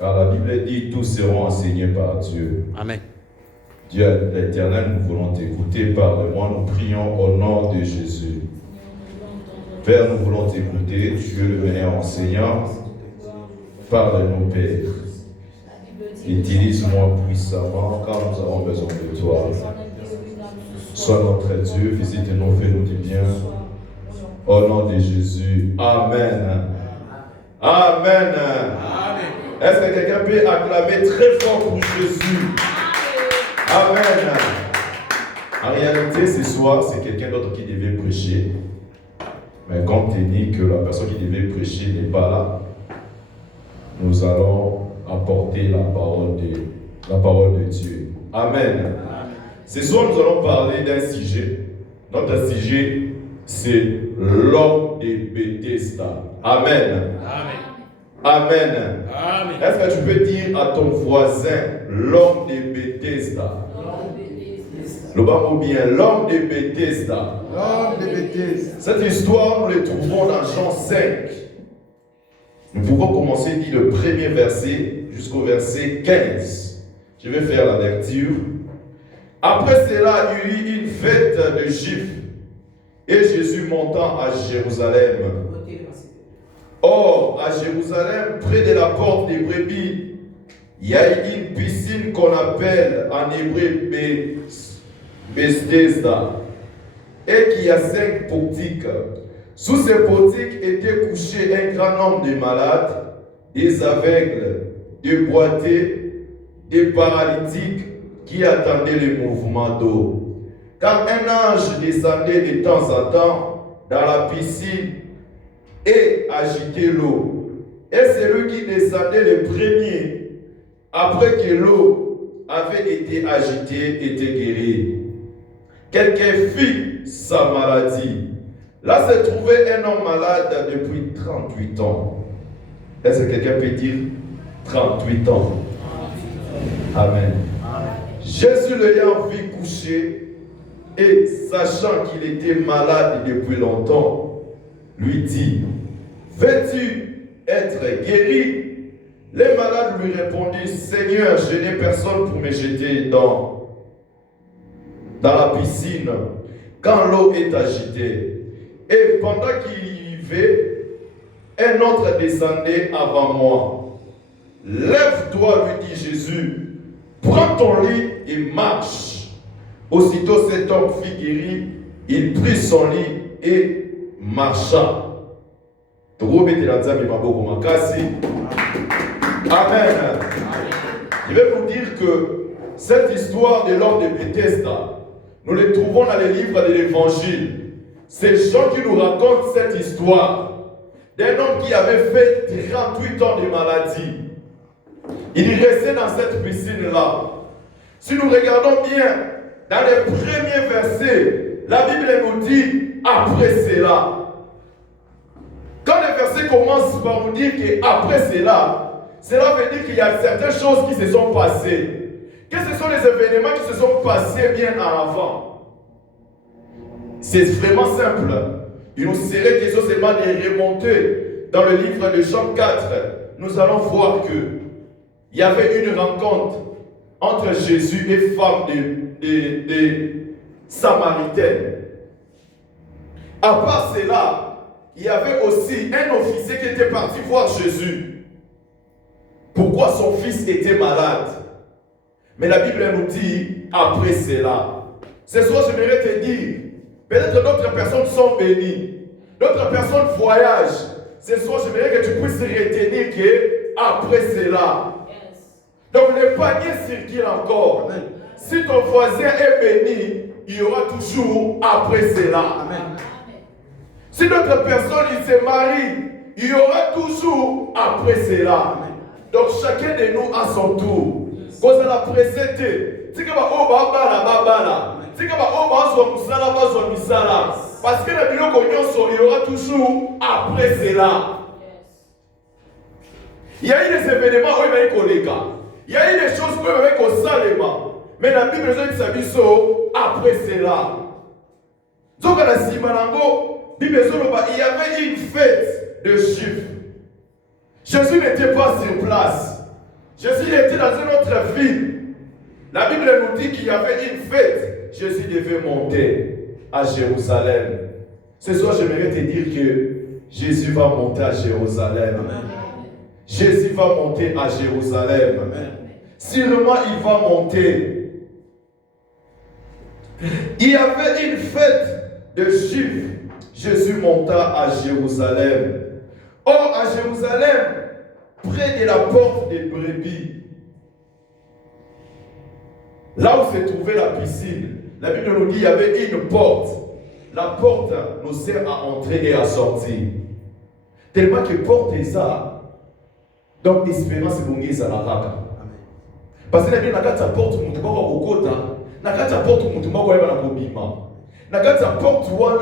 Car la Bible dit tous seront enseignés par Dieu. Amen. Dieu l'Éternel, nous voulons t'écouter. Parle-moi, nous prions au nom de Jésus. Père, nous voulons t'écouter. Tu es le meilleur enseignant. Parle-nous, Père. Utilise-moi puissamment car nous avons besoin de toi. Sois notre Dieu, visite-nous, fais-nous du bien. Au nom de Jésus. Amen. Amen. Est-ce que quelqu'un peut acclamer très fort pour Jésus? Amen. En réalité, ce soir, c'est quelqu'un d'autre qui devait prêcher. Mais compte tenu que la personne qui devait prêcher n'est pas là, nous allons apporter la parole de Dieu. Amen. Ce soir, nous allons parler d'un sujet. Notre sujet, c'est l'homme de Bethesda. Amen. Amen. Amen. Est-ce que tu peux dire à ton voisin, l'homme de Bethesda? Le bas ou bien l'homme de Bethesda. L'homme de Bethesda. Cette histoire, nous la trouvons dans Jean 5. Nous pouvons commencer dit le premier verset jusqu'au verset 15. Je vais faire la lecture. Après cela, il y eut une fête de Juifs. Et Jésus montant à Jérusalem. Or, à Jérusalem, près de la porte des brebis, il y a une piscine qu'on appelle en hébreu Bethesda, et qui a 5 portiques. Sous ces portiques étaient couchés un grand nombre de malades, des aveugles, des boiteux, des paralytiques qui attendaient le mouvement d'eau. Car un ange descendait de temps en temps dans la piscine et agitait l'eau. Et celui qui descendait le premier, après que l'eau avait été agitée, était guéri. Quelqu'un fit sa maladie. Là se trouvait un homme malade depuis 38 ans. Est-ce que quelqu'un peut dire 38 ans? Amen. Jésus l'ayant vu coucher et sachant qu'il était malade depuis longtemps, lui dit: veux-tu être guéri? Les malades lui répondirent: Seigneur, je n'ai personne pour me jeter dans la piscine quand l'eau est agitée. Et pendant qu'il y vivait, un autre descendait avant moi. Lève-toi, lui dit Jésus, prends ton lit et marche. Aussitôt cet homme fut guéri, il prit son lit et marcha. Amen. Je vais vous dire que cette histoire de l'homme de Bethesda, nous les trouvons dans les livres de l'Évangile. C'est Jean qui nous raconte cette histoire d'un homme qui avait fait 38 ans de maladie. Il restait dans cette piscine-là. Si nous regardons bien, dans les premiers versets, la Bible nous dit après cela. Quand les versets commencent par nous dire qu'après cela, cela veut dire qu'il y a certaines choses qui se sont passées. Que ce sont les événements qui se sont passés bien avant. C'est vraiment simple. Il nous serait question seulement de remonter dans le livre de Jean 4. Nous allons voir que il y avait une rencontre entre Jésus et femme de Samaritaine. À part cela, il y avait aussi un officier qui était parti voir Jésus. Pourquoi son fils était malade? Mais la Bible nous dit après cela. Ce soir, je voudrais te dire, peut-être d'autres personnes sont bénies, d'autres personnes voyagent. Ce soir, je voudrais que tu puisses retenir qu'après cela. Donc le panier circule encore. Amen. Si ton voisin est béni, il y aura toujours après cela. Amen. Si notre personne il se marie, il y aura toujours après cela. Amen. Donc chacun de nous a son tour. Quand ça l'a précédé, c'est que parce que le biloko il y aura toujours après cela. Il y a eu des événements où il y a eu des collègues. Il y a eu des choses où il y a eu des salema. Mais la Bible nous dit après cela. Donc à la Simanango, il y avait une fête de Juifs. Jésus n'était pas sur place. Jésus était dans une autre ville. La Bible nous dit qu'il y avait une fête. Jésus devait monter à Jérusalem. Ce soir, j'aimerais te dire que Jésus va monter à Jérusalem. Jésus va monter à Jérusalem. Sûrement, il va monter. Il y avait une fête de Juifs. Jésus monta à Jérusalem. Or, à Jérusalem, près de la porte des brebis, là où se trouvait la piscine, la Bible nous dit qu'il y avait une porte. La porte nous sert à entrer et à sortir. Tellement que porte est ça. Donc, espérance est bonne, ça la raka. Parce que la porte, nous avons au côté. La porte, nous avons au bima. La porte, nous avons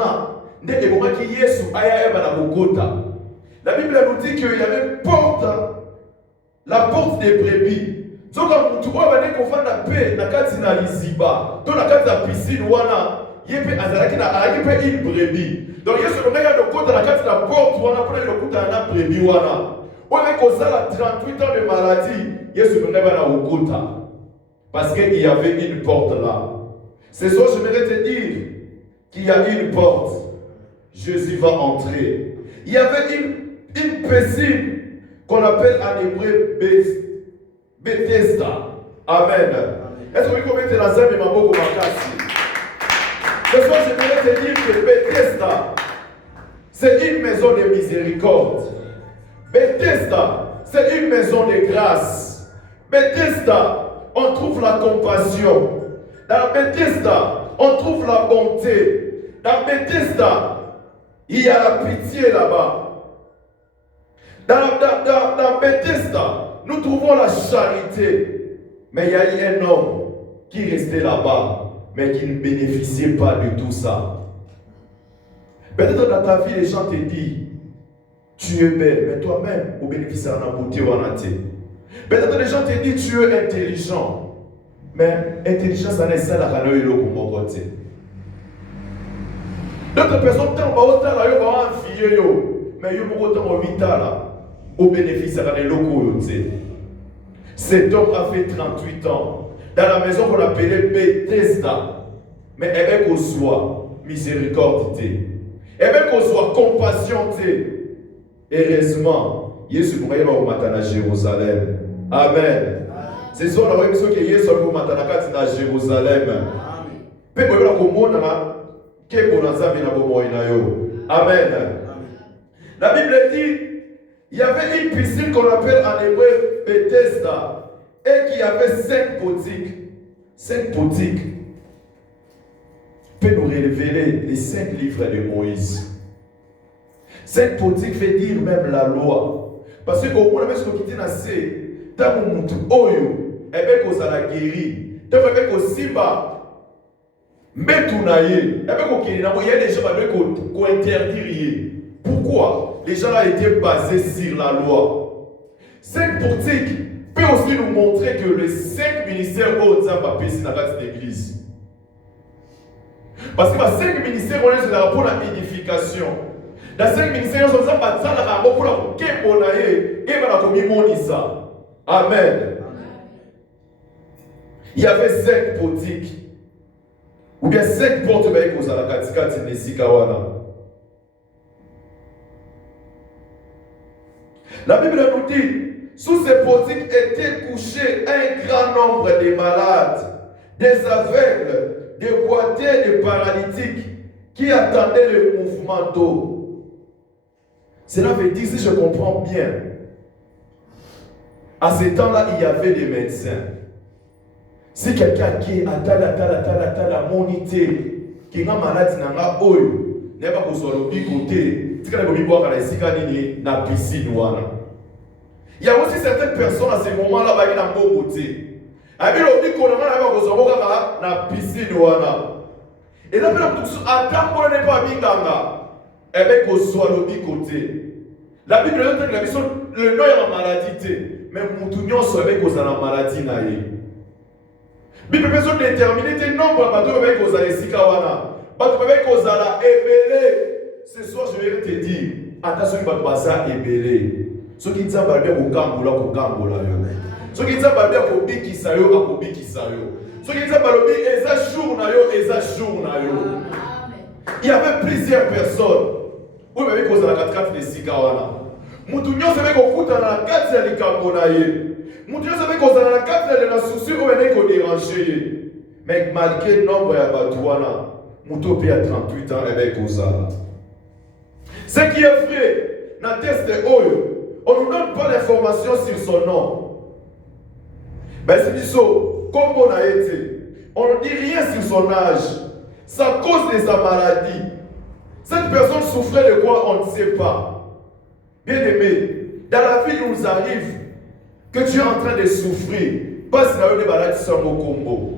la Bible nous dit qu'il y avait porte, la porte des brebis. Donc, tu vois, qu'on fait la paix, la carte na liziba, donc la carte de la piscine, wana, yépe azalaki na ayépe une brebis. Donc, il y a ce qu'on a le côté la carte de la porte, wana, pour le côté de la brebis, wana. On a causé la 38 ans de maladie, il y a ce qu'on a le côté. Parce qu'il y avait une porte là. Ce soir, je voudrais te dire qu'il y a une porte. Jésus va entrer. Il y avait une piscine qu'on appelle en hébreu Bethesda. Amen. Est-ce que vous pouvez mettre la zone de Maboko Makasi? Ce soir, je voudrais te dire que Bethesda, c'est une maison de miséricorde. Bethesda, c'est une maison de grâce. Bethesda, on trouve la compassion. Dans Bethesda, on trouve la bonté. Dans Bethesda, il y a la pitié là-bas. Dans Bethesda, nous trouvons la charité. Mais il y a eu un homme qui restait là-bas, mais qui ne bénéficiait pas de tout ça. Peut-être dans ta vie, les gens te disent, tu es belle, mais toi-même, au bénéfice de la beauté ou en entier. Peut-être les gens te disent, tu es intelligent, mais intelligence, ça n'est pas ça la canoë comme mon côté. D'autres personnes, tant que autant là, ils vont enfier, mais ils vont autant au vital au bénéfice de la locaux. Cet homme a fait 38 ans dans la maison qu'on appelait Bethesda. Mais elle qu'on soit miséricorde, elle qu'on soit compassion. Heureusement, Jésus pourrait aller au matin à Jérusalem. Amen. C'est ça la mission que Jésus au matin à Jérusalem. Amen. La Bible dit il y avait une piscine qu'on appelle en hébreu Bethesda et qui avait 5 boutiques. 5 boutiques peut nous révéler les 5 livres de Moïse. 5 boutiques veut dire même la loi. Parce que au moins, même si on quitte la C, tant que nous oyo, et bien qu'on a guéri, tant que simba, mais tout naïe, et bien qu'on il y a des gens qui ont interdit. Pourquoi? Les gens là étaient basés sur la loi. 5 boutiques peut aussi nous montrer que les 5 ministères au Zamba c'est dans l'église. Parce que les 5 ministères on est là pour l'édification. Dans 5 ministères on est là pour la kébonaye et pour la communisa. Amen. Il y avait 5 boutiques. Ou bien 5 portes pour la katika Tinesikawana. La Bible nous dit, sous ces boutiques étaient couchés un grand nombre de malades, des aveugles, des boiteux, des paralytiques qui attendaient le mouvement d'eau. Cela veut dire, si je comprends bien, à ce temps-là, il y avait des médecins. Si quelqu'un qui attend la monité, qui est malade, n'a pas qu'on soit le côté, c'est qu'on a boire à la piscine. Il y a aussi certaines personnes à ce moment-là qui ont un bon côté. Et puis, on a la piscine. Et là, attends qu'on n'est pas binganga. Et bien, qu'on soit le côté. La Bible dit que le nom est en maladie. Mais nous sommes avec la maladie. La Bible peut déterminer le nombre de bateaux avec les Sikawana. Bateaux avec les ébélés. Ce soir, je vais te dire, attention, il va passer à ébélé. Ce qui nzambe alobia kokambola kokambola yo. Ce qui nzambe alobia kobikisa yo akobikisa yo. Ce qui nzambe alobi eza jour na yo eza jour na yo. Il y avait plusieurs personnes. Oui, mais il y a 4 de Sikawana. Moutounyo savait qu'on coûte dans la 4 de Likambonaye. Moutounyo savait qu'on a la 4 de la souci où on est qu'on dérange. Mais malgré le nombre de Batouana, Moutopé a 38 ans avec Ozala. Ce qui est vrai, dans le test de Oyo, on ne nous donne pas d'informations sur son nom. Mais c'est dit comme on a été, on ne dit rien sur son âge. Ça cause de sa maladie. Cette personne souffrait de quoi on ne sait pas. Bien aimé, dans la vie il nous arrive que tu es en train de souffrir. Pas si tu as des maladies sur mon combo.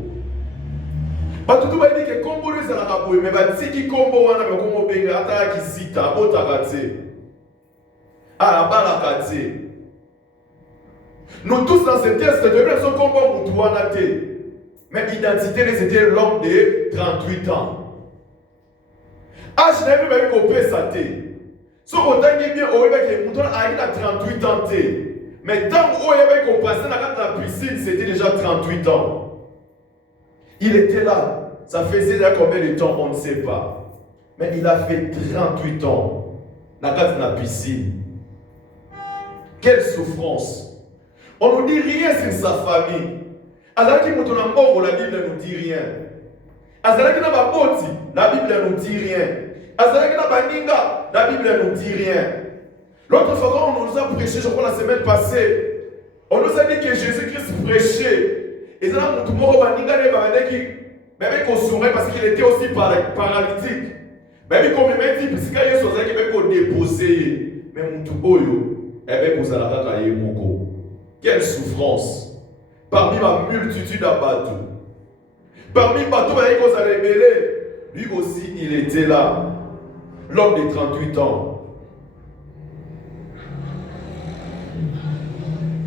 Pas tout le monde dit que combo est la rabouille, mais si qui combo on a le combo benga ata qui sita bota kate. Ah la bala kate. Nous tous dans ce test de personne combo mutuana te. Mais l'identité c'était l'homme de 38 ans. Ah, je n'ai même pas compris ça. Si on a bien, on a 38 ans. Mais tant qu'on avait passé la piscine, c'était déjà 38 ans. Il était là. Ça faisait déjà combien de temps, on ne sait pas. Mais il a fait 38 ans dans la piscine. Quelle souffrance. On ne nous dit rien sur sa famille. Alors qu'il y a mort, la Bible ne nous dit rien. Alors qu'il y a boti, la Bible ne nous dit rien. Alors qu'il y a baninga, la Bible ne nous dit rien. L'autre fois, quand on nous a prêché, je crois la semaine passée, on nous a dit que Jésus-Christ prêchait. Et ça, tout le monde baninga même qu'on sourit parce qu'il était aussi paralytique. Même comme il m'a dit, parce qu'il y a des choses qui sont déposées. Mais tout oyo, quelle souffrance. Parmi ma multitude à bateau. Parmi bateau qu'on a révélé, lui aussi il était là. L'homme de 38 ans.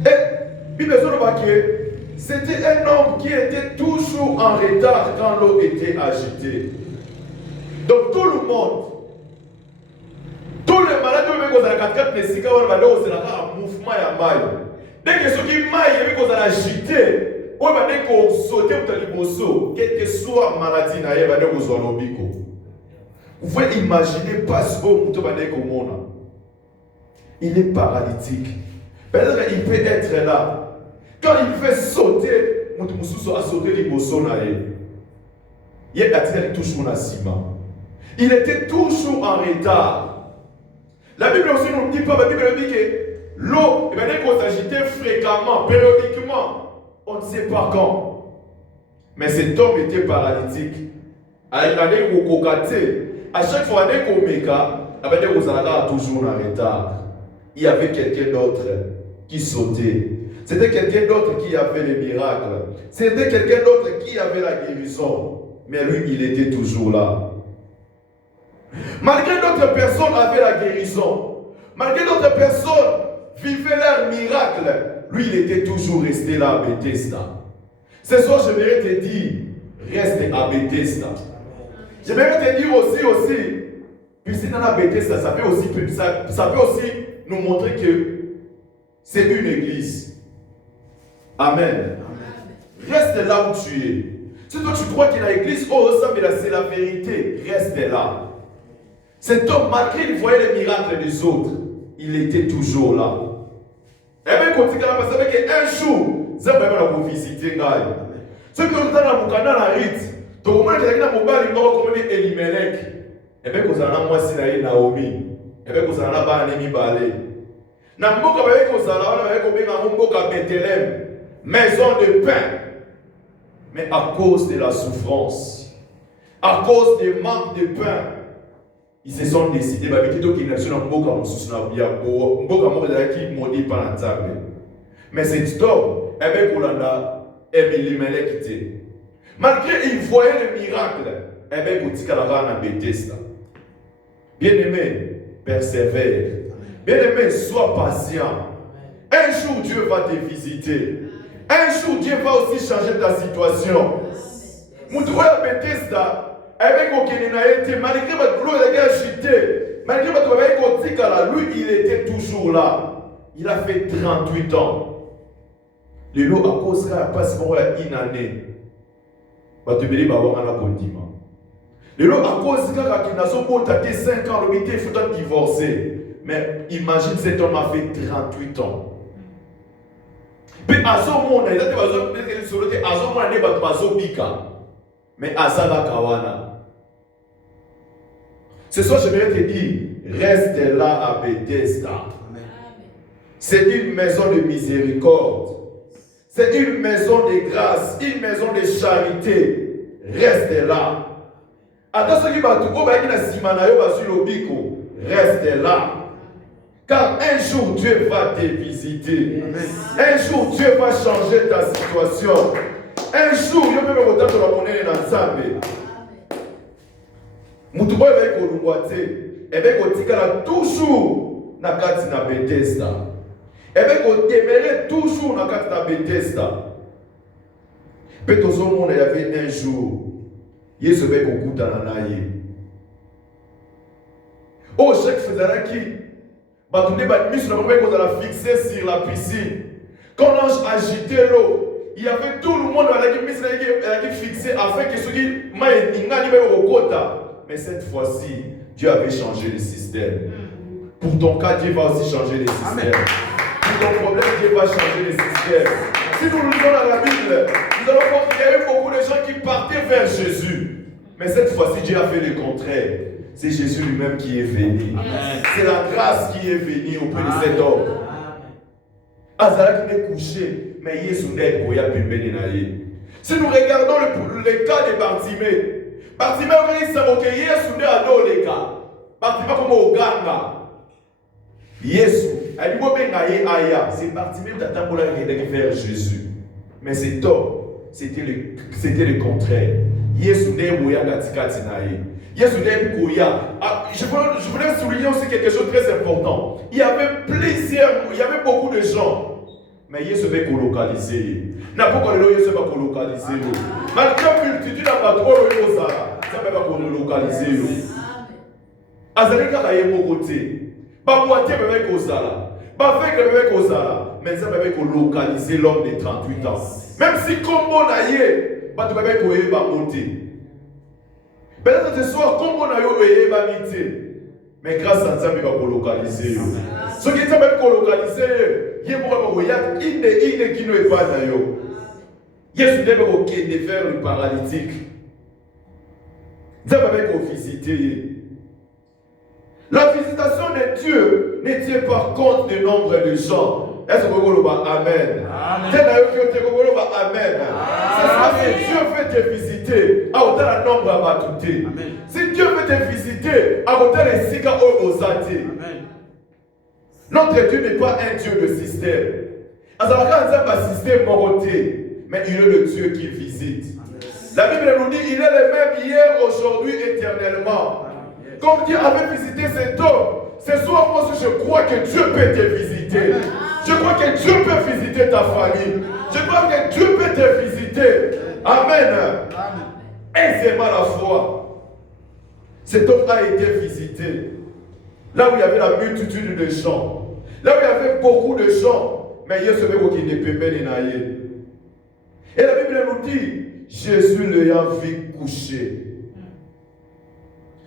Et puis c'était un homme qui était toujours en retard quand l'eau était agitée. Donc tout le monde, tous les malades qui ont 4 de Sika, on va un mouvement à maille. Dès que ceux qui maillent, ils vont agiter, on va sauter pour les bossos, quelle que soit la maladie, vous pouvez imaginer pas ce qu'on il est paralytique. Peut-être qu'il peut être là. Quand il fait sauter, il a sauté les bossos. Il toujours dans ciment. Il était toujours en retard. La Bible aussi ne nous dit pas, la Bible nous dit que l'eau, qu'on s'agitait fréquemment, périodiquement, on ne sait pas quand. Mais cet homme était paralytique. À chaque fois qu'on méga, toujours en retard. Il y avait quelqu'un d'autre qui sautait. C'était quelqu'un d'autre qui avait les miracles. C'était quelqu'un d'autre qui avait la guérison. Mais lui, il était toujours là. Malgré d'autres personnes avaient la guérison, malgré d'autres personnes vivaient leur miracle, lui, il était toujours resté là à Bethesda. Ce soir, je voudrais te dire, reste à Bethesda. Je voudrais te dire aussi, puisque dans la Bethesda, ça peut aussi nous montrer que c'est une église. Amen. Reste là où tu es. Si toi tu crois qu'il y a l'église, oh ça, mais là c'est la vérité. Reste là. Cet homme, malgré qu'il voyait les miracles des autres, il était toujours là. Et bien, quand il a passé qu'un jour, ça va vous visiter. Ceux qui ont été dans le canal à Rite, tout le monde qui est dans le mobile, il va comme Elimelech. Et bien, vous avez moi Sinaï Naomi. Et bien, vous avez là Anemi Balé. Dans le mboka, vous avez Bethléem, maison de pain. Mais à cause de la souffrance, à cause du manque de pain, ils se sont décidés, mais cet homme, malgré qu'il voyait le miracle, bien aimé, persévère. Bien aimé, sois patient. Un jour, Dieu va te visiter. Un jour, Dieu va aussi changer ta situation. Moutouya Bethesda, avec aucun n'a été, malgré que l'eau était agitée, malgré que lui, il était toujours là. il a fait 38 ans. Le lot à cause qu'il a passé une année. Le lot à cause qu'il a 5 ans, il faut divorcer. Mais imagine cet homme a fait 38 ans. Mais à ce moment, il a dit mais à Zala Kawana. Ce soir, je vais te dire, reste là à Bethesda. C'est une maison de miséricorde. C'est une maison de grâce, une maison de charité. Reste là. Reste là. Car un jour Dieu va te visiter. Un jour Dieu va changer ta situation. Un jour Dieu va te donner la monnaie dans sa vie. Mutubo ebe kolungwate, ebe kotikala toujours na kati na Bethesda. Ebe kotemere toujours na kati na Bethesda. Petozo monde il y avait un jour, Yesu ebe kokutana na ye. Oh, chaque faisait qui batunde batmisu na mbe kozala fixé sur la piscine. Quand l'ange agitait l'eau, il y avait tout le monde qui fixé afin que ceux qui maï ingani be okota. Mais cette fois-ci, Dieu avait changé le système. Pour ton cas, Dieu va aussi changer le système. Pour ton problème, Dieu va changer le système. Si nous lisons dans la Bible, nous allons voir qu'il y a eu beaucoup de gens qui partaient vers Jésus. Mais cette fois-ci, Dieu a fait le contraire. C'est Jésus lui-même qui est venu. C'est la grâce qui est venue auprès de cet homme. Azara qui est couché, mais Yesu n'est pas pembeni. Si nous regardons le cas de Bartimée, Bartimée il s'est moqué, Yesu n'est pas dans le cas. Bartimée comme au Ghana. Yesu, c'est Bartimée qui a vers Jésus. Mais cet homme, c'était le contraire. Yesu n'est pas Yesu n'est pas. Je voulais souligner aussi quelque chose de très important. Il y avait beaucoup de gens. Mais Yesu va colocaliser. N'a pas qu'on Yesu va colocaliser. Malgré la multitude de patrons, ça va colocaliser. Azalika a été mon côté. Baboitier va être Kozala. Bavek va être Kozala. Mais ça va colocaliser l'homme de 38 ans. Même si Kombo naïe, tu vas être monter. Peut-être ce soir, Kombo naïe va monter. Mais grâce à ça, il va colocaliser. Ce qui est colocaliser, il y a une qui ne pas d'ailleurs. Il y a ce qui est faire le paralytique. Dieu va visiter. La visitation de Dieu ne tient pas compte du nombre de gens. Est-ce que vous dites Amen? Amen. C'est ça, si Dieu veut te visiter, à autant le nombre à batouter. Si Dieu veut te visiter, à autant les sigas aux athées. Notre Dieu n'est pas un Dieu de système. Alors, quand il a un système moroté, mais il est le Dieu qui visite. La Bible nous dit il est le même hier, aujourd'hui, éternellement. Comme Dieu avait visité cet homme, ce soir, moi aussi, je crois que Dieu peut te visiter. Je crois que Dieu peut visiter ta famille. Je crois que Dieu peut te visiter. Amen. Aisez-moi la foi. Cet homme a été visité. Là où il y avait la multitude de gens. Là où il y avait beaucoup de gens. Mais il y a ce mec qui ne peut pas les nailler. Et la Bible nous dit, Jésus l'ayant vu coucher.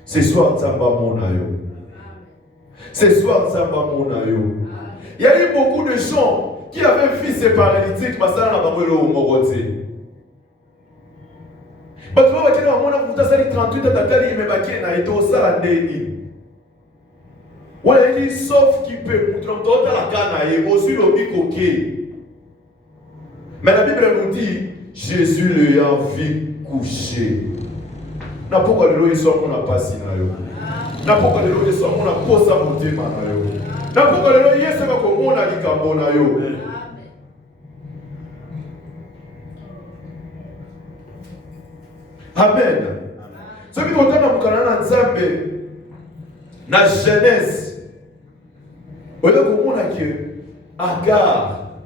Ce soir, Zamba mon ayo. Ce soir, Zamba mon ayo. Il y a eu beaucoup de gens qui avaient vu ces paralytiques, mais ça n'a pas eu le moroté. Mais tu vois, il y a 38 ans, sauf qui peut, mais la Bible nous dit, Jésus l'ayant vu coucher. Na pourquoi le loyer soit mon passé na yo. Na pourquoi le loyer soit mon posa motema na yo. Na pourquoi le loyer c'est pas comme on a dit kambo na yo. Amen. Ce qui compte dans mukana na Nzambe na Genèse. Oyo ko mona que Agar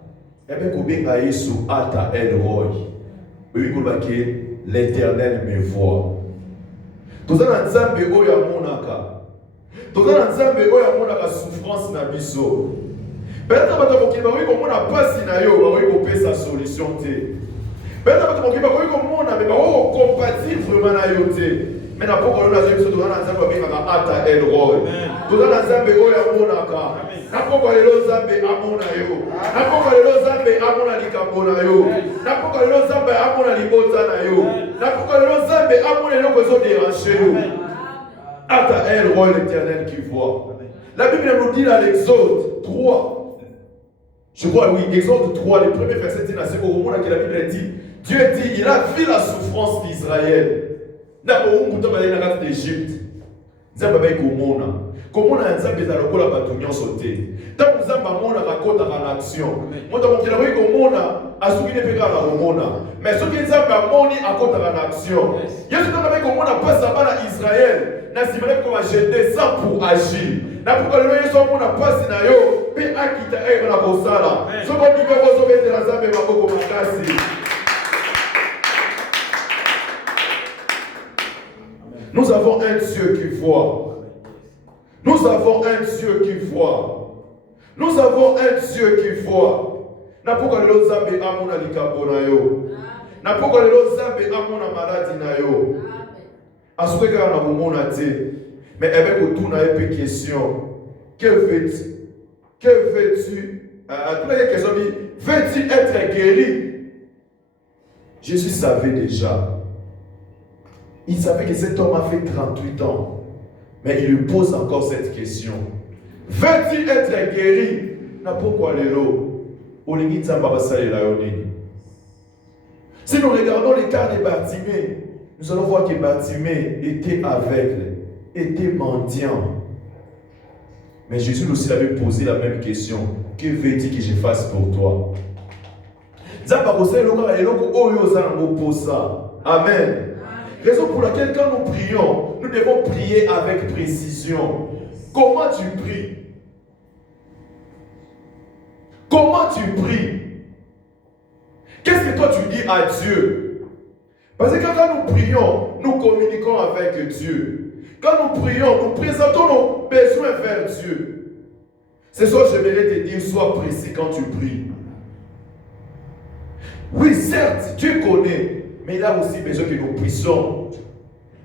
ebe ko benga Yesu ata El Roy. Oyo ko ba que l'Éternel me voit. Toza na Nzambe oyo amonaka. Toza na Nzambe oyo amonaka souffrance na biso. Peut-être que vous n'a pas si sa solution. Peut-être que vous avez compatible vraiment na yo. Mais na poko na zebi so tozana nzambe abengaka ata el roy. Tozana nzambe oyo amonaka. Na poko lelo nzambe amona yo. Na poko lelo nzambe amona likambo na yo. Na poko lelo nzambe amona libota na yo. Na poko lelo nzambe amona eloko ezodéranger yo. Ata el roy, l'Éternel qui voit. La Bible nous dit dans l'Exode 3. Je crois, oui, Exode 3, les premiers versets disent au moment où la Bible dit, Dieu dit, il a vu la souffrance d'Israël. D'abord, on peut aller dans l'Égypte. Nzamba bai komona. Komona nzambe za lokola batu nyonso te. Tant nzamba mona rakota en action. Moto mokila bai komona asuki ne peka la komona. Mais ce qui nzamba moni akota en action. Yesu nzamba bai komona pas bana Israël. Na simele ko va jeter ça pour agir. Na pourquoi le Yesu mona pas na yo pe akita e na kosala. So ko bika bozo betela nzambe maboko makasi. Nous avons un Dieu qui voit. Nous avons un Dieu qui voit. Nous avons un Dieu qui voit. Na pourquoi le Zambé amona likambo na yo. Na pourquoi le Zambé amona maladie na yo. Asuke ka na bomona te. Mais avec autour na une question. Que veux-tu? Que veux-tu? Toutes les questions disent, veux-tu être guéri? Jésus savait déjà. Il savait que cet homme a fait 38 ans. Mais il lui pose encore cette question. Veux-tu être guéri? Na pourquoi l'élo? Si nous regardons les cas de Bartimée, nous allons voir que Bartimée était aveugle, était mendiant. Mais Jésus aussi avait posé la même question. Que veux-tu que je fasse pour toi? Amen. Raison pour laquelle quand nous prions, nous devons prier avec précision. Comment tu pries? Comment tu pries? Qu'est-ce que toi tu dis à Dieu? Parce que quand nous prions, nous communiquons avec Dieu. Quand nous prions, nous présentons nos besoins vers Dieu. C'est ça que j'aimerais te dire, sois précis quand tu pries. Oui, certes, Dieu connaît. Mais il a aussi besoin que nous puissions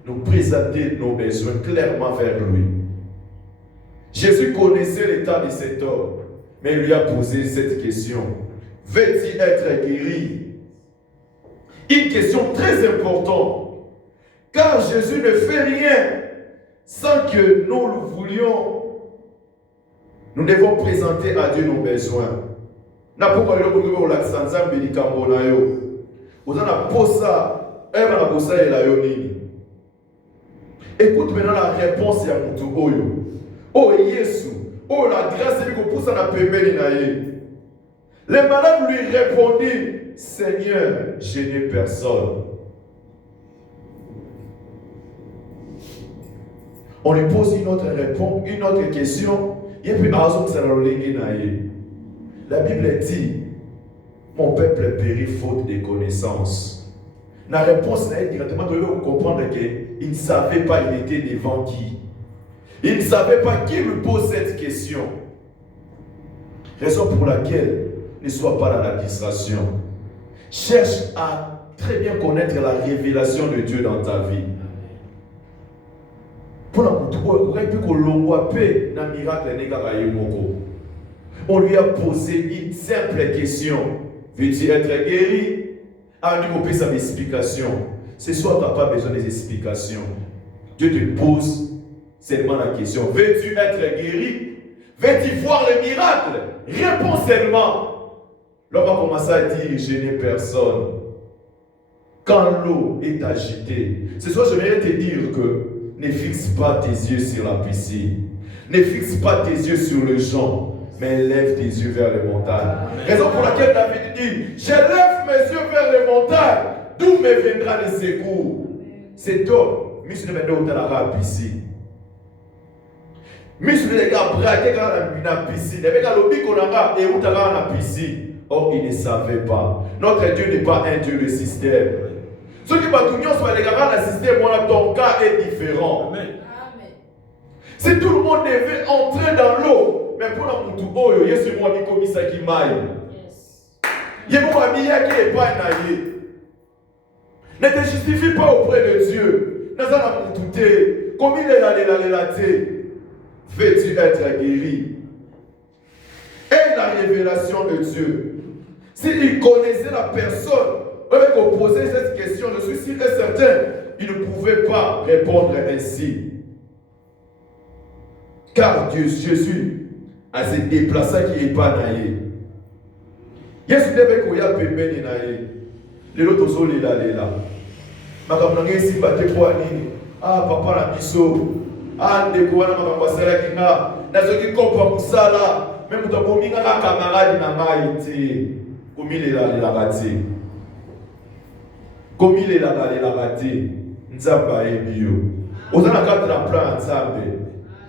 nous présenter nos besoins clairement vers lui. Jésus connaissait l'état de cet homme, mais il lui a posé cette question. Veux-tu être guéri? Une question très importante. Car Jésus ne fait rien sans que nous le voulions. Nous devons présenter à Dieu nos besoins. Écoute maintenant la réponse à Moutou Oyo. Oh Yesu, oh la grâce de Dieu pour ça le malade lui répondit, Seigneur, je n'ai personne. On lui pose une autre réponse, une autre question. Et puis la Bible dit, mon peuple périt faute de connaissances. La réponse est directement de comprendre qu'il ne savait pas il était devant qui. Il ne savait pas qui lui pose cette question. Raison pour laquelle ne sois pas dans la distraction. Cherche à très bien connaître la révélation de Dieu dans ta vie. On lui a posé une simple question. Veux-tu être guéri? Ah, on lui a sa explication. Ce soir, tu n'as pas besoin des explications. Dieu te pose seulement la question. Veux-tu être guéri? Veux-tu voir le miracle? Réponds seulement. L'homme a commencé à dire, je n'ai personne. Quand l'eau est agitée, ce soir, je voudrais te dire que ne fixe pas tes yeux sur la piscine. Ne fixe pas tes yeux sur le champ. Mais lève tes yeux vers les montagnes. Raison pour laquelle David dit, je lève mes yeux vers les montagnes. D'où me viendra le secours? Cet homme, monsieur ne me donne la piscine. Monsieur les gars, braqué dans la piscine. Les gars, l'objet qu'on a et où t'as la piscine. Or, il ne savait pas. Notre Dieu n'est pas un Dieu de système. Ceux qui battent soit les gars, le système, ton cas est différent. Amen. Si tout le monde devait entrer dans l'eau, mais pour la mutu oyo Yesu moi bikomisa ki mai. Yebo amiya ki epa na ye. Ne te justifie pas auprès de Dieu. Nazala mutu te, comme il est là te. Veux-tu être guéri? Et la révélation de Dieu. S'il connaissait la personne, avec qu'on posait cette question, je suis sûr et certain, il ne pouvait pas répondre ainsi. Car Dieu, Jésus, a se déplacé qui n'est pas naïe. Yesu debe koya pembeni naïe. Les autres sont là. Makamnange si bate kwa nini? Ah papa na biso. Ah ndeko wana makambo asala kinga. Nazoki kopa musala. Même mutobominga na camarade na ngai te. Komilela kati. Komilela kati. Nzamba ebio. Ozana kati na plan nzambe.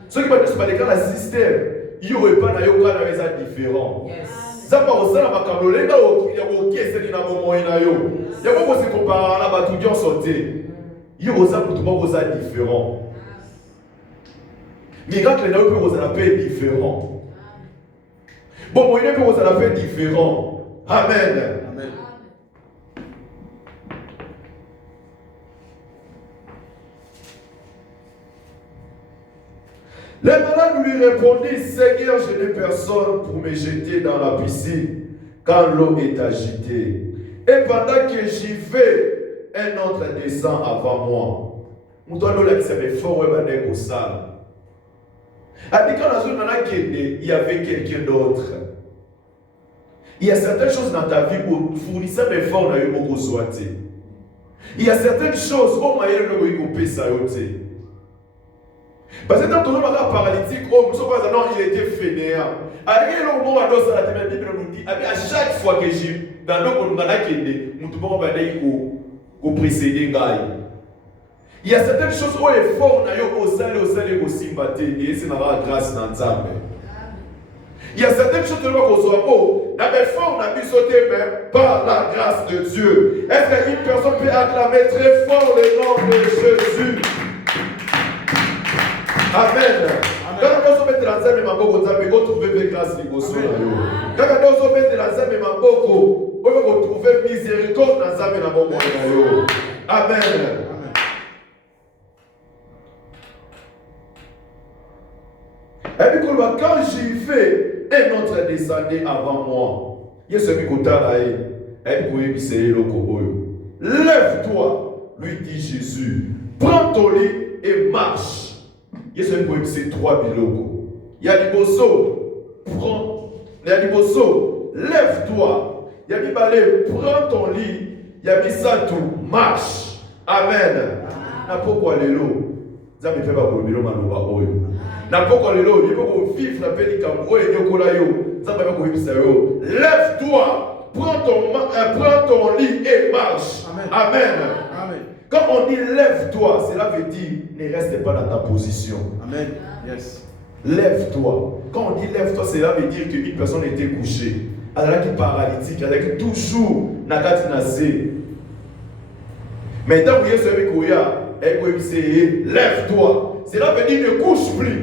Ce qui va te parler quand le système, il y a pas na différent. Zamba osala makambo lenga ya kokese na momo ina yo. Ya ko se comparer na batu qui ont sauté. Il y a osala tout monde osa différent. Miracle na yo peut osala peu différent. Bon moyen peut osala peu différent. Amen. Amen. Les malades lui répondirent, Seigneur, je n'ai personne pour me jeter dans la piscine quand l'eau est agitée. Et pendant que j'y vais, un autre descend avant moi. Il y avait quelqu'un d'autre. Il y a certaines choses dans ta vie où fournisseur d'efforts n'a eu beaucoup souhaité. Il y a certaines choses où il parce que quand on a un paralytique, il était fainéant. À chaque fois que j'ai dans il y a certaines choses où l'effort n'a eu au sein de sympathie et c'est la grâce dans Nzambe. Il y a certaines choses que l'on soit beau, dans l'effort n'a pu sauter mais par la grâce de Dieu. Est-ce qu'une personne peut acclamer très fort le nom de Jésus? Amen. Quand nous sommes dans l'ensemble, nous allons trouver grâce de Dieu. Quand nous sommes dans l'ensemble, nous allons trouver miséricorde dans l'ensemble. Amen. Et puis quand j'y vais, un autre descendait avant moi. Il y a celui qui là. Et puis lève-toi, lui dit Jésus. Prends ton lit et marche. Il y a celui 3 biloko. Il y a des bossos, prends. Il y a des bossos, lève-toi. Il y a des balais, prends ton lit. Il y a des satou, marche. Amen. N'a pourquoi les lots. Ça me fait pas pour le biloko manoba oyo. N'a pourquoi les lots. Il faut vivre la paix du Cameroun et du Kolayo. Ça me fait pas pour le biloko. Lève-toi, prends ton lit et marche. Amen. Amen. Amen. Quand on dit lève-toi, cela veut dire ne reste pas dans ta position. Amen. Yes. Lève-toi. Quand on dit lève-toi, cela veut dire qu'une personne était couchée. Elle est paralytique, elle est toujours nakatinasé. Maintenant, vous voyez ce Koya, elle dit lève-toi. Cela veut dire ne couche plus.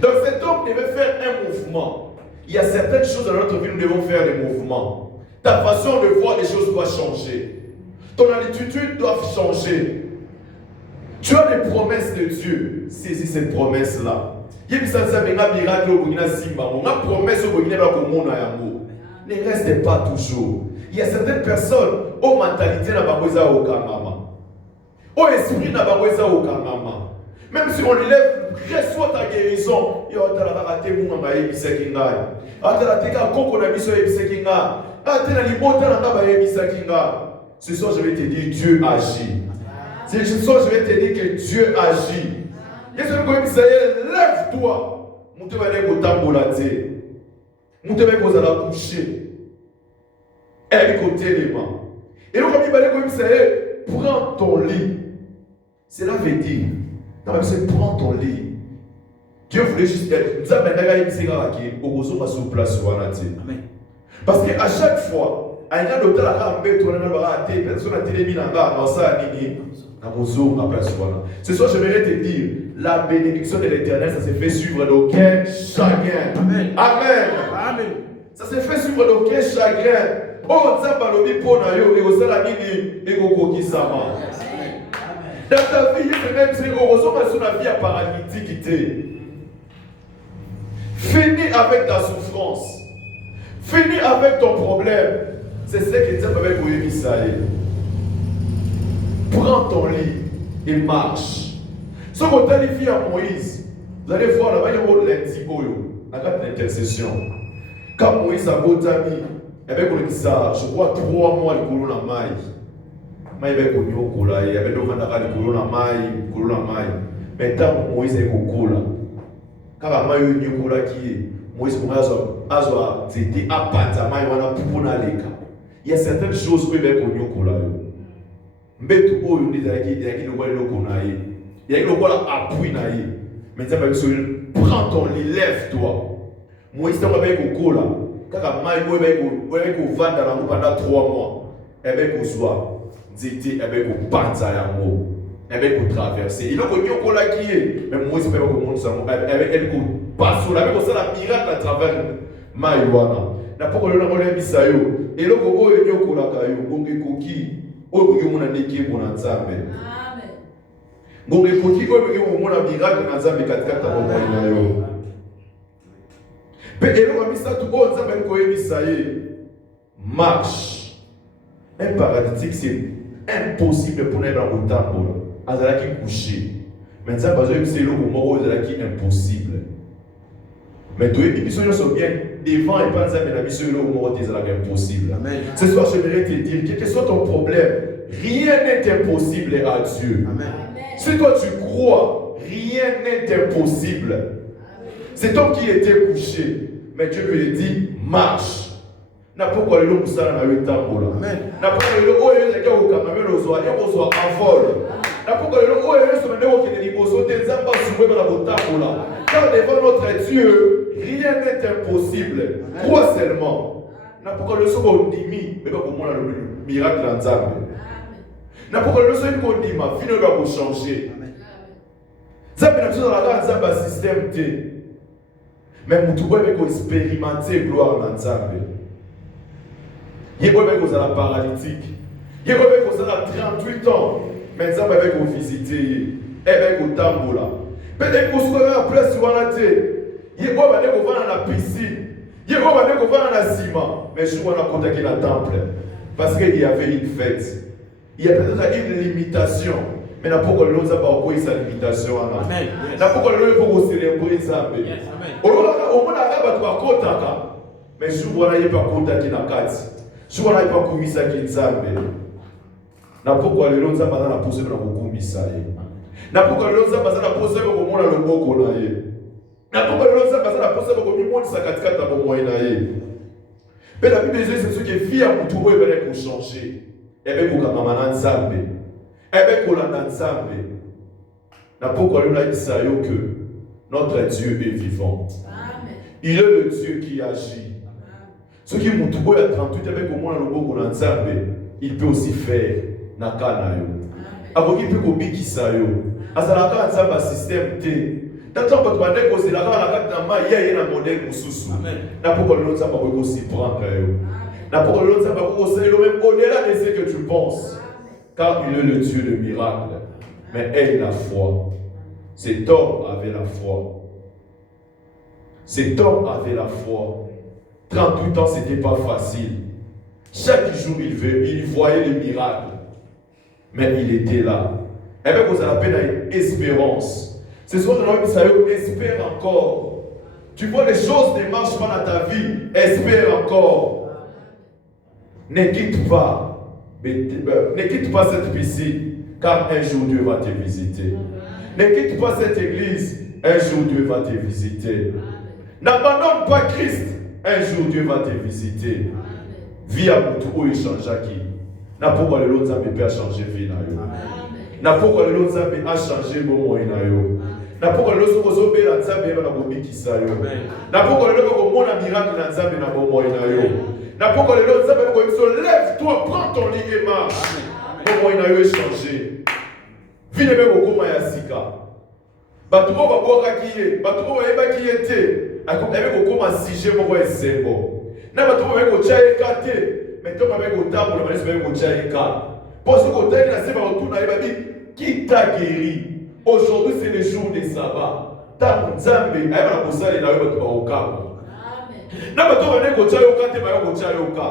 Donc cet homme devait faire un mouvement. Il y a certaines choses dans notre vie, nous devons faire des mouvements. Ta façon de voir les choses doit changer. Ton attitude doit changer. Tu as des promesses de Dieu. Saisis cette promesse-là. Ne reste pas toujours. Il y a certaines personnes, aux mentalités n'a pas besoin au kamama. Au esprit n'a pas besoin au kamama. Même si on lève, reçois ta guérison. Il y a un raté mon maï bisekinga. Ce soir, je vais te dire Dieu agit. Ce soir, je vais te dire que Dieu agit. Lève-toi. Et donc, prends ton lit. Cela veut dire, prends ton lit. Dieu voulait juste être. Amen. Parce qu'à chaque fois, il y a un docteur qui a personne a télémis dans ça. Ce soir, j'aimerais te dire, la bénédiction de l'Éternel, ça se fait suivre d'aucun chagrin. Amen. Amen. Amen. Ça se fait suivre d'aucun chagrin. Oh, ça va le pour nayo et au salaire et au coquille sama. Dans ta vie, même si on ressent sur la vie à paralytique, finis avec ta souffrance. Finis avec ton problème. C'est ce que Dieu avec Moïse Israël. Prends ton lit et marche. Ce qu'on t'a dit à Moïse, vous allez voir là-bas, il y a un lundi, la carte d'intercession. Quand Moïse a beau ami, je crois 3 mois de couloir dans la maille. Mais il y avait connu au coula, il y avait demandé à la couloir dans la maille. Mais tant Moïse est au coula, quand la maille est au coula qui est, Moïse a été à pata, il y a certaines choses qui sont connues au coula. Mais tout le monde dit qu'il y a le il y a le appui. Mais prends ton lit, lève-toi. Moïse t'a fait au coula. Quand la maille est pendant 3 mois, et bien qu'on soit dit, et bien qu'on pense à l'amour, et bien qu'on traverse. Il a connu au cola qui est, mais Moïse ne peut pas comprendre ça. Et bien qu'on passe sur la même chose, la miracle à travers Maïwana. N'a pas qu'on a mis ça. Et là, on est au cola caillou, on est coquille, on est mon équipe pour l'ensemble. Amen. On est coquille, on est mon miracle dans l'ensemble 4 à mon et là, on a mis ça tout le monde, ça marche. Un paralytique, c'est impossible pour nous dans le temple. Azala qui couché. Mais ça, parce que c'est le moment qui est impossible. Mais tous les missions sont bien devant et pas mais la mission est le moment qui est impossible. Ce soir, je voudrais te dire, quel que soit ton problème, rien n'est impossible à Dieu. Amen. Si toi tu crois, rien n'est impossible. Cet homme qui était couché, mais Dieu lui a dit, marche. N'a pas quoi le ça dans le temple. N'a pas le haut et le gars au Cameroun, le soir, il y a en vol. N'a pas quoi le haut et le soir, qui est au des zambas sous le temple. Car devant notre Dieu, rien n'est impossible. Crois seulement. N'a pas quoi le soir, on dit, mais pas pour moi le miracle en Zambie. N'a pas quoi le soir, on dit, ma vie ne doit pas changer. Zambie n'a pas besoin de la Zambie système T. Mais vous pouvez expérimenter gloire dans Nzambe. Il y a des gens paralytique. Il y a des gens qui ont 38 ans. Mais Nzambe avec vous visiter. Avec vous tambola. Peut-être que vous serez à place sur la tête. Il y a des gens qui vont dans la piscine. Il y a des gens qui vont dans la ciment. Mais je suis contacté dans le temple. Parce qu'il y avait une fête. Il y a peut-être une limitation. Mais n'a pas que l'autre n'a pas sa limitation. N'a pas que l'autre pour célébrer ça. Au moins, on va kotaka. Mais je vois pas kotaki na kati. Je vois pas kumisa kinzambe. Na pourquoi le lonza bazana poser na kumisa ye. Na pourquoi le lonza bazana poser ko mona loboko na ye. Na pourquoi le lonza bazana poser ko mimoni sa katikata bo moyen na ye. Mais la Bible dit c'est ce qui est fier pour tout le monde pour changer. Et bien pour kamana nzambe. Et bien pour la nzambe. Na pourquoi le lonza dit que notre Dieu est vivant. Amen. Il est le Dieu qui agit. Ce qui est tout à 38 avec au moins le beau qu'on a il peut aussi faire nakana yo. Avant qu'il peut copier qui ça yo. Azalaka nzamba système T. Tant que tu vas dire que c'est la carte dans ma il y a un modèle pour sous. Na pourquoi l'autre ça va aussi prendre yo. Na pourquoi l'autre ça va aussi le même au-delà de ce que tu penses. Car il est le Dieu de miracles. Mais aie la foi. Cet homme avait la foi. Cet homme avait la foi. 38 ans, ce n'était pas facile. Chaque jour, il voyait les miracles. Mais il était là. Et bien, vous avez une espérance. Ce soir, espère encore. Tu vois, les choses ne marchent pas dans ta vie. Espère encore. Ne quitte pas. Ne quitte pas cette piscine. Car un jour, Dieu va te visiter. Ne quitte pas cette église. Un jour, Dieu va te visiter. N'abandonne pas Christ. Un jour, Dieu va te visiter. Vie à tout il change qui. N'a pas quoi le l'autre peut pas changer vie. N'a pas quoi le l'autre a changé mon moyen. N'a pas quoi le l'autre peut la nzambe na bobi kisayo. N'a pas quoi le l'autre mon miracle na nzambe na bon moyen. N'a pas quoi le l'autre nzambe ko lève-toi, prends ton lit et marche. Mon moyen est changé. Vine be kokoma ya sika. Bato oyo babwakaki ye, bato oyo bayebaki ye te, ebe kokoma sujet moko esengo. Na bato oyo baye kotya ye ka te, me ntongo baye kotambola balesi baye kotya ye ka. Mpo soki otali na se bakotuna ye babi, qui t'a guéri? Aujourd'hui c'est le jour des sabbats. Tango Nzambe ayeba na kosalela yo bato bakokama. Na bato oyo baye kotya yo ka te, baye kotya yo ka.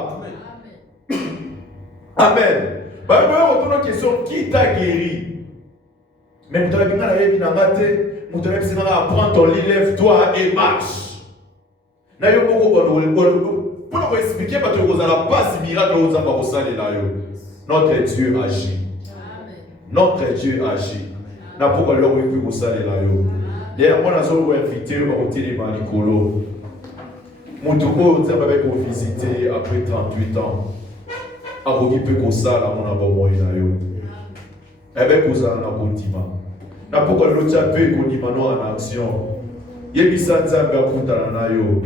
Amen. Baye kotuna question, qui t'a guéri? Mais vous avez apprendre ton lit, lève-toi et marche. Pour nous expliquer, parce que vous n'avez pas si miracle, vous n'avez pas ça. Notre Dieu agit. Notre Dieu agit. N'a pas le droit de vous saler là. D'ailleurs, moi, je vous invité au téléphone Nicolo. Mon tour, vous avez visité après 38 ans. À vous qui peut vous saler à mon abonnement. Avec vous en continent. Na pourquoi le tchapé konimano en action. Yebisa Nzambe akutana na yo.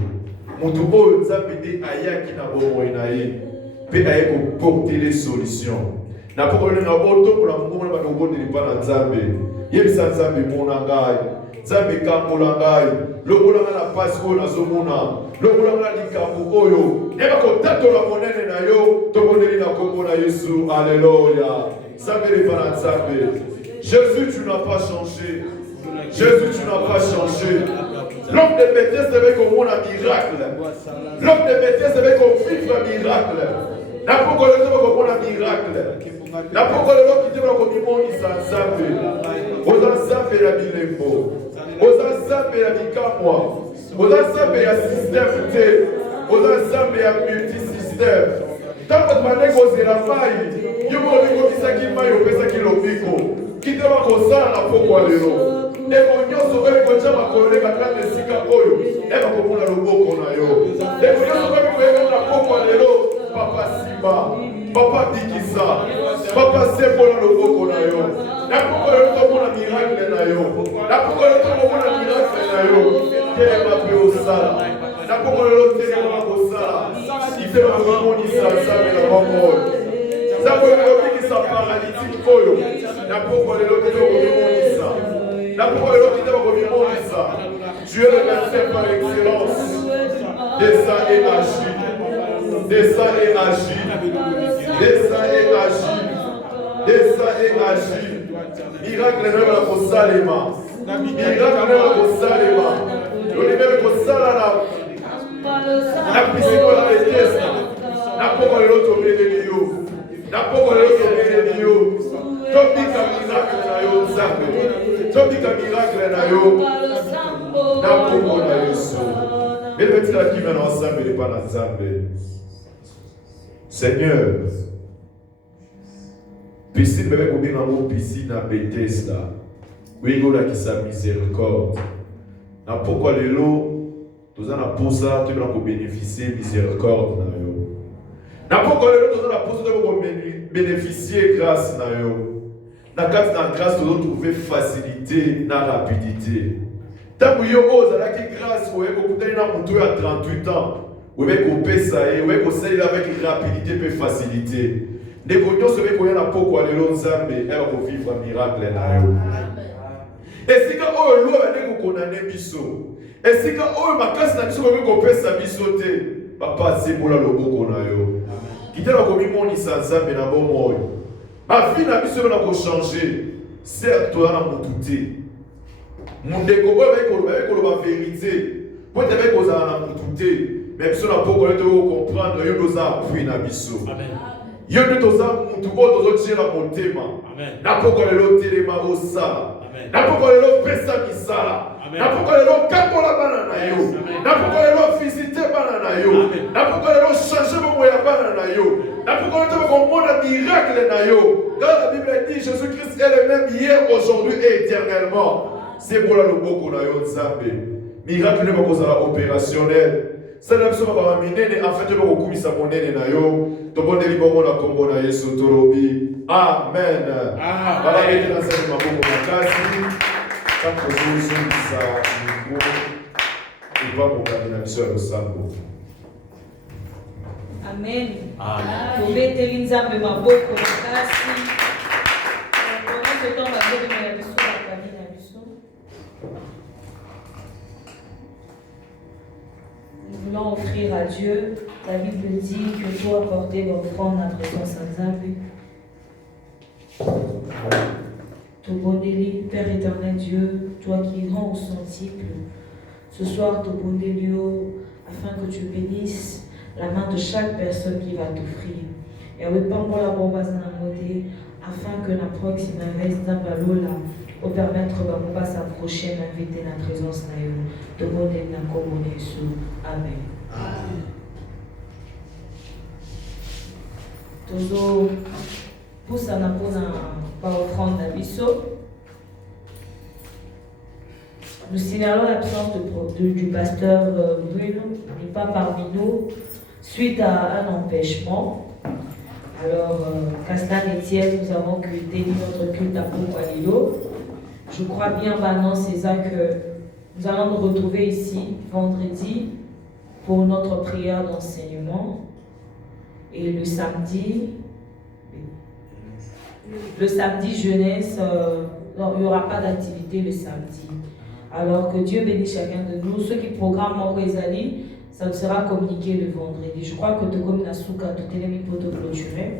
Mutu oyo Nzambe de ayaki na bomo na ye. Pe aye ko porter les solutions. Na pourquoi le na boto pour la mungu na bango de lipa na Nzambe. Yebisa Nzambe mona ngai. Nzambe kambola ngai. Lokola na passe ko na zomona. Lokola na likambo oyo. Neba ko tatola monene na yo. Toboneli na kombo na Yesu. Alléluia. Jésus, tu n'as pas changé. Jésus, tu n'as pas changé. L'homme de Bethesda devait qu'on voit un miracle. L'homme de Bethesda devait qu'on vive un miracle. N'a pas qu'on le voit un miracle. N'a pas qu'on le qui devait qu'on y monte, il s'en savait. Aux ensembles, la bilembo. Aux ensembles, la bikamwa. Aux ensembles, il y a système T. Aux ensembles, il y a multisystème. Tant que tu m'as négocié la faille, tu m'as dit que tu m'as dit que tu m'as kosala na pokwa lelo ndeko nyonso oyo koja makoleka kaka esika oyo eba komona loboko na yo ndeko nyonso oyo koyeka na pokwa lelo papa simba papa bikisa papa sembola loboko na yo na pokwa lelo tomona miracle na yo na pokwa lelo tomona miracle na yo telema pe osala na pokwa lelo telema kosala itema komonisa Nzambe na bango Nzambe okobikisa paralytique oyo na pokwa lelo tokobimonisa na pokwa lelo tokobimonisa tu es le médecin par excellence descends et agis descends et agis descends et agis descends et agis miracle na yo kosalema miracle na yo kosalema lolibele kosala na pisiko la Bethesda na pokwa lelo tobeleli yo na pokwa lelo tobeleli yo tobika miracle na yo Nzambe tobika miracle na yo na pokwa na Yesu belebetila kimia na ensemble epa na Nzambe. Seigneur, piscine bebe kobinga ngo piscine na Bethesda oyengolakisa miséricorde na pokwa lelo toza na posa toyebela kobénéficie miséricorde na yo na pokwa lelo toza na posa toyebela kobénéficie grâce na yo na kati na grâce tozotrouve facilité na rapidité ntango yo oyo ozalaki grâce oye kokutani na moto oyo ya 38 ans oye kopesa ye oye kosalela avec rapidité mpe facilité ndeko nyonso oye koya na pokwa lelo Nzambe eba kovivre miracle na yo esika oyo loi bande kokondane biso esika oyo makasi na biso oye kopesa biso te papa asembola loboko na yo kitela komimonisa Nzambe na bomo oyo bavi na biso na kochange certes toza na motu te mondeko oyo bayekoloba vérité po te bayekozala na motu te me biso na poko oyo tokomprendre yo toza appui na biso yo nde toza motu oyo tozotiela motema na poko lelo telema osala na poko lelo pesa misala na poko lelo kambola bana na yo na poko lelo visite bana na yo na poko lelo change bomo ya bana na yo na poko lelo tokomona miracle na yo. Dans la Bible dit Jésus-Christ est le même hier, aujourd'hui et éternellement. C'est pour la loboko na yo Nzambe. Miracle ne bakozala opérationnel. Ça n'a pas ba minene en fait ba kokumisa monene na yo. Tobondeli bongo na kombo na Yesu tolobi. Amen. Bala bete na sa maboko makasi. Tanto Yesu sa miko. Il va pour la mission de Sambo. Amen. Amen. Tobeteli Nzambe maboko makasi. Pendant ce temps, offrir à Dieu. La Bible dit que toi apporter l'offrande à présence Nzambe. Tobondeli, Père éternel Dieu, toi qui rends au centuple, ce soir Tobondelio, afin que tu bénisses la main de chaque personne qui va t'offrir. Et oui, pas moi la bombe afin que la proxime investe dans la au permettre de s'approcher, m'inviter dans la présence de Dieu. Tobondeli na komone sous. Amen. Tozo pour ça n'a pas offrande d'abisso. Nous signalons l'absence du pasteur Bruno, il n'est pas parmi nous, suite à un empêchement. Alors, Castan et Thiel, nous avons dédié notre culte à Pouqualilo. Je crois bien, maintenant, César, que nous allons nous retrouver ici vendredi pour notre prière d'enseignement. Et le samedi jeunesse, non, il n'y aura pas d'activité le samedi. Alors que Dieu bénisse chacun de nous. Ceux qui programment Morézali, ça nous sera communiqué le vendredi. Je crois que tu comme Nasuka, tu t'es mis pour te clôturer.